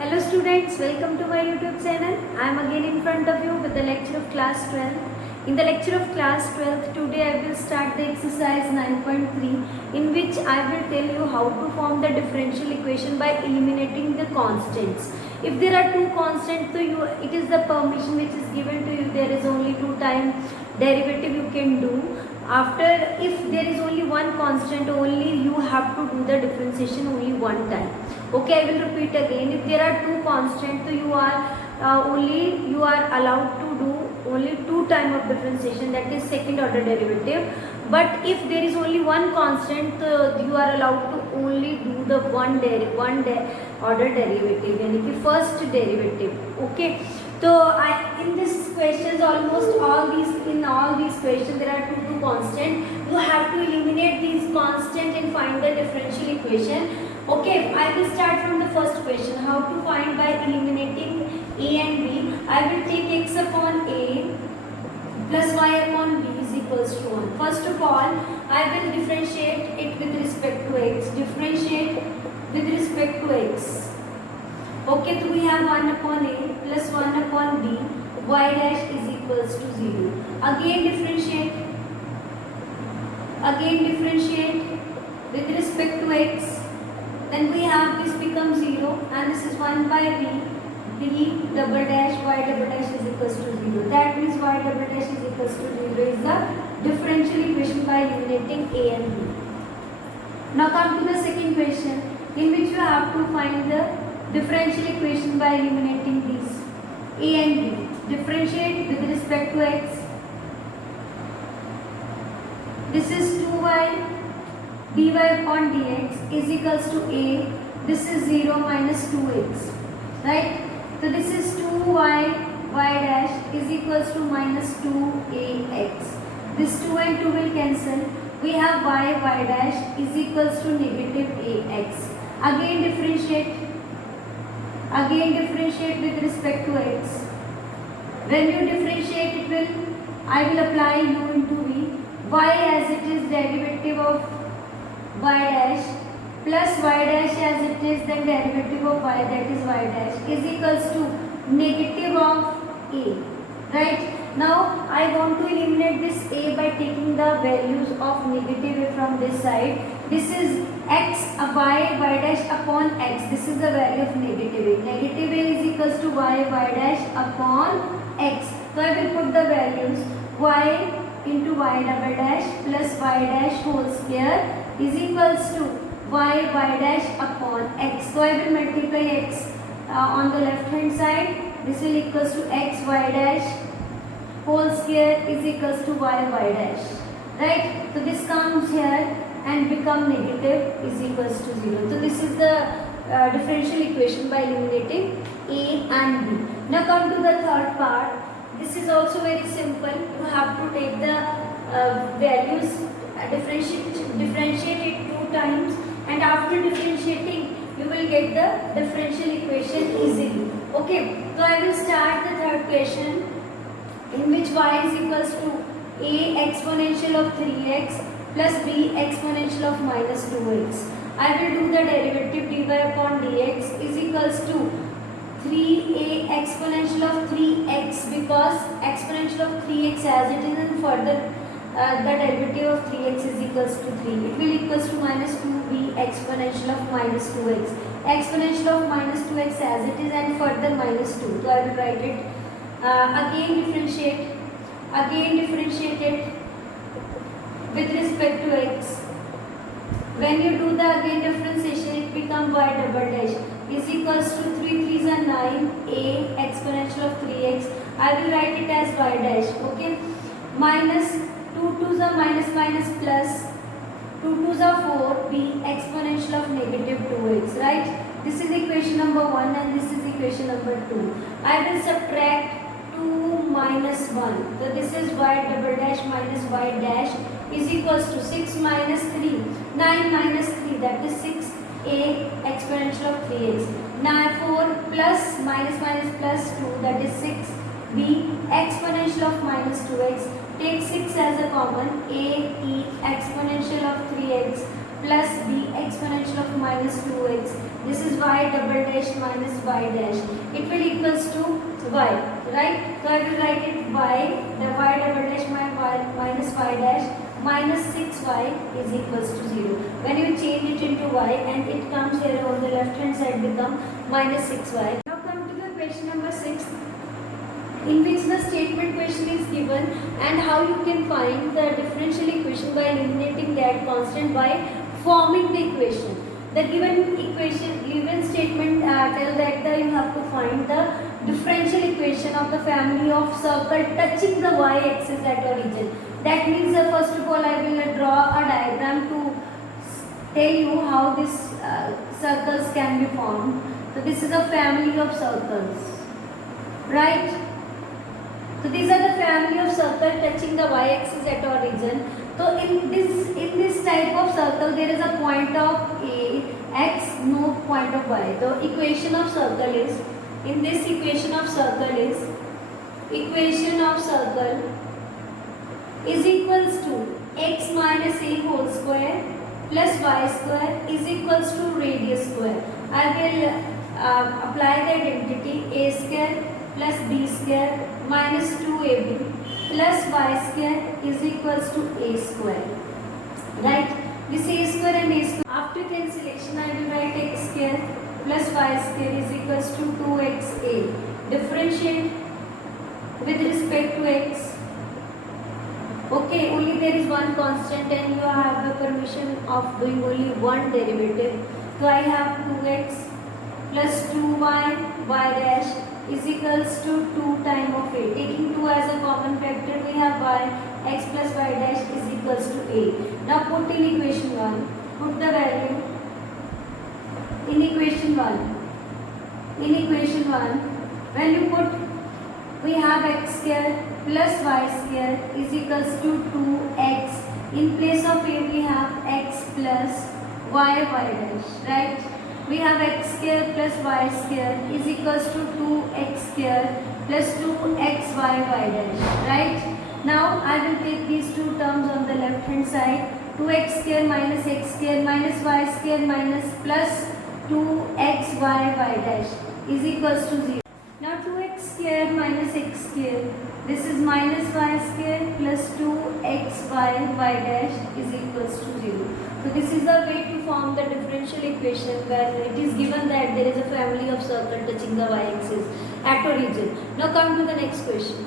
Hello students, welcome to my YouTube channel. I am again in front of you with the lecture of class 12. In the lecture of class 12, today I will start the exercise 9.3 in which I will tell you how to form the differential equation by eliminating the constants. If there are two constants, so it is the permission which is given to you. There is only two time derivative you can do. After, if there is only one constant, only you have to do the differentiation only one time. Okay, I will repeat again. If there are two constants, so you are allowed to do only two time of differentiation, that is second order derivative. But if there is only one constant, you are allowed to only do the one order derivative, यानी कि first derivative. Okay. So in this questions, almost all these questions there are two constant. You have to eliminate these constant and find the differential equation. Okay, I will start from the first question. How to find by eliminating a and b. I will take x upon a plus y upon b is equals to 1. First of all, I will differentiate it with respect to x. Differentiate with respect to x. Okay, so we have 1 upon a plus 1 upon b, y dash is equals to 0. Again differentiate with respect to x. Then we have this becomes 0 and this is 1 by b double dash y double dash is equals to 0. That means y double dash is equals to 0 is the differential equation by eliminating a and b. Now come to the second question in which you have to find the differential equation by eliminating these a and b. Differentiate with respect to x. This is 2y dy upon dx is equals to a. This is 0 minus 2x, right? So this is 2y y dash is equals to minus 2ax. This 2 and 2 will cancel. We have y dash is equals to negative ax. Again differentiate with respect to x. When you differentiate, I will apply u into v. Y as it is derivative of y dash plus y dash as it is then derivative of y, that is y dash, is equals to negative of a. Right? Now I want to eliminate this a by taking the values of negative a from this side. This is x y dash upon x. This is the value of negative a. Negative a is equals to y dash upon x. So I will put the values y into y double dash plus y dash whole square is equals to y dash upon x. So I will multiply x on the left hand side. This will equals to x y dash whole square is equals to y dash. Right? So this comes here and become negative is equals to 0. So this is the differential equation by eliminating a and b. Now come to the third part. This is also very simple. You have to take the values, differentiate it two times, and after differentiating you will get the differential equation easily. Okay, so I will start the third question in which y is equals to a exponential of 3x plus b exponential of minus 2x. I will do the derivative dy upon dx is equals to 3a exponential of 3x because exponential of 3x as it is and further the derivative of 3x is equals to 3. It will equals to minus 2b exponential of minus 2x. Exponential of minus 2x as it is and further minus 2. So I will write it. Again differentiate it with respect to x. When you do the again differentiation, it becomes y double dash is equals to 3 3s are 9 a exponential of 3x. I will write it as y dash. Okay, minus 2 2s are minus plus 2 2s are 4 b exponential of negative 2x. Right? This is equation number 1 and this is equation number 2. I will subtract 2 minus 1. So this is y double dash minus y dash is equals to 6 minus 3. 9 minus 3, that is 6a exponential of 3x. Now 4 plus minus plus 2, that is 6b exponential of minus 2x. Take 6 as a common. A e exponential of 3x plus b exponential of minus 2x This is y double dash minus y dash. It will equals to y, right? So I will write it y, the y double dash minus y dash minus 6y is equals to 0. When you change it into y and it comes here on the left hand side become minus 6y. Now come to the question number 6, in which the statement question is given and how you can find the differential equation by eliminating that constant by forming the equation. The given statement tell that you have to find the differential equation of the family of circle touching the y-axis at origin. That means first of all I will draw a diagram to tell you how these circles can be formed. So this is a family of circles, right? So these are the family of circle touching the y-axis at origin. So in this type of circle there is a point of a x, no point of y. The equation of circle is, in this equation of circle is equals to x minus a whole square plus y square is equals to radius square. I will apply the identity a square plus b square minus 2ab plus y square is equals to a square, right? This a square and a square, after cancellation I will write x square plus y square is equals to 2xa. Differentiate with respect to x. Okay, only there is one constant and you have the permission of doing only one derivative. So I have 2x plus 2y y dash is equals to 2 times of a. Taking 2 as a common factor, we have y, x plus y dash is equals to a. Now put in equation 1, put the value in equation 1. In equation 1, when you put, we have x square plus y square is equals to 2x. In place of a, we have x plus y dash, right? We have x square plus y square is equals to 2x square plus 2xy dash, right? Now I will take these two terms on the left hand side. 2x square minus x square minus y square minus plus 2xy dash is equals to 0. Now 2x square minus x square, this is minus y square plus 2xy dash is equals to 0. So this is the way to form the differential equation where it is given that there is a family of circle touching the y-axis at origin. Now come to the next question.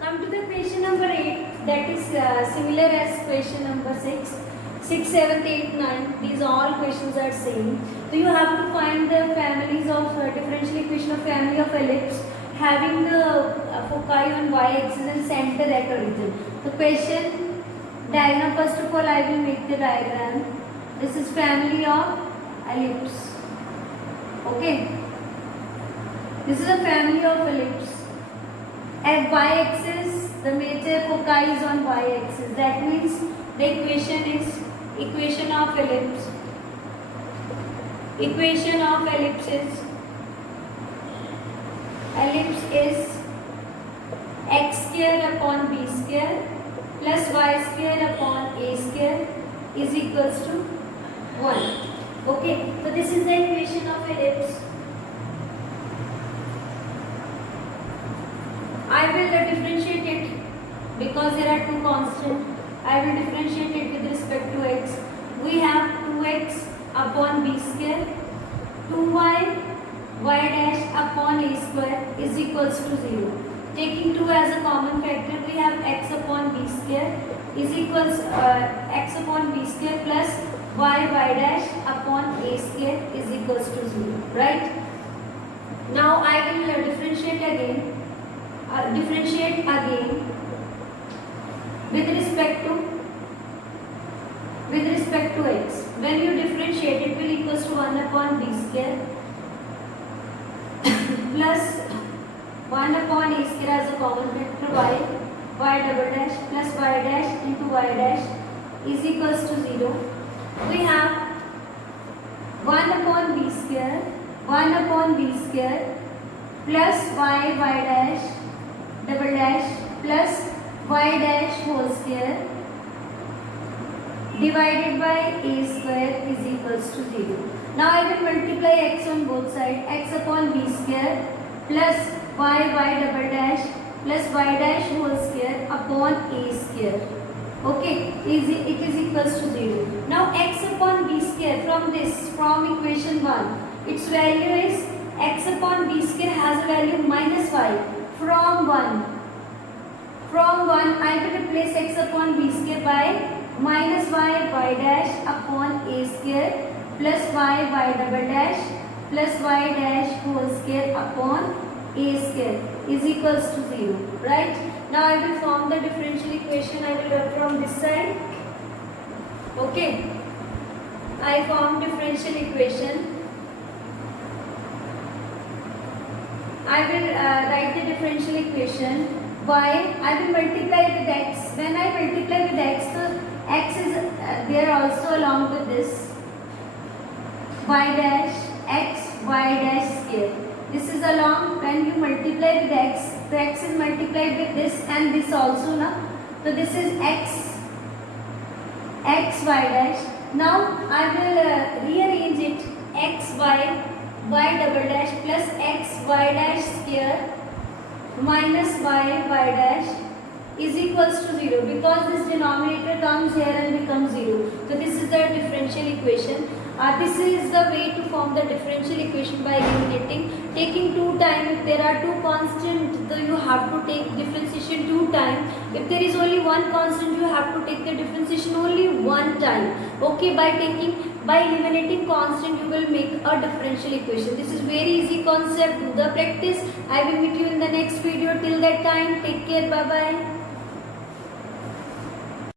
Come to the question number 8, that is similar as question number 6. 6, 7, 8, 9, these all questions are same. So you have to find the families of differential equation of family of ellipse having the foci on y-axis and center at origin. The question diagram, first of all I will make the diagram. This is family of ellipse. Okay. This is a family of ellipse. At y-axis, the major foci is on y-axis. That means the equation is equation of ellipse. Equation of ellipse is x square upon b square plus y square upon a square is equals to 1. Okay, so this is the equation of ellipse. I will differentiate it because there are two constants. I will differentiate it with respect to x. We have 2x upon b square, 2y y dash upon a square is equals to 0. Taking 2 as a common factor, we have x upon b square is equals x upon b square plus y dash upon a square is equals to 0. Right? Now I will differentiate again with respect to x. When you differentiate, it will equals to 1 upon b square plus 1 upon a square as a common factor y double dash plus y dash into y dash is equals to 0. We have 1 upon b square plus y dash double dash plus y dash whole square divided by a square is equals to 0. Now I will multiply x on both sides, x upon b square plus y double dash plus y dash whole square upon a square. Okay, it is equals to 0. Now x upon b square from equation 1, its value is x upon b square has a value minus y from 1. From 1 I will replace x upon b square by minus y dash upon a square plus y double dash plus y dash whole square upon a square is equals to 0. Right? Now I will form the differential equation. I will work from this side. Okay. I form differential equation. I will write the differential equation. Y, I will multiply with x. When I multiply with x, so x is there also along with this. Y dash x y dash square. This is along. When you multiply with x, the x is multiplied with this and this also now. So this is x y dash. Now I will rearrange it x y double dash plus x y dash square minus y dash is equals to 0 because this denominator comes here and becomes 0. So this is the differential equation. This is the way to form the differential equation by eliminating, taking 2 time. If there are 2 constants, so you have to take differentiation 2 time. If there is only 1 constant, you have to take the differentiation only 1 time. Okay, by eliminating constant, you will make a differential equation. This is very easy concept. Do the practice. I will meet you in the next video. Till that time, take care. Bye bye.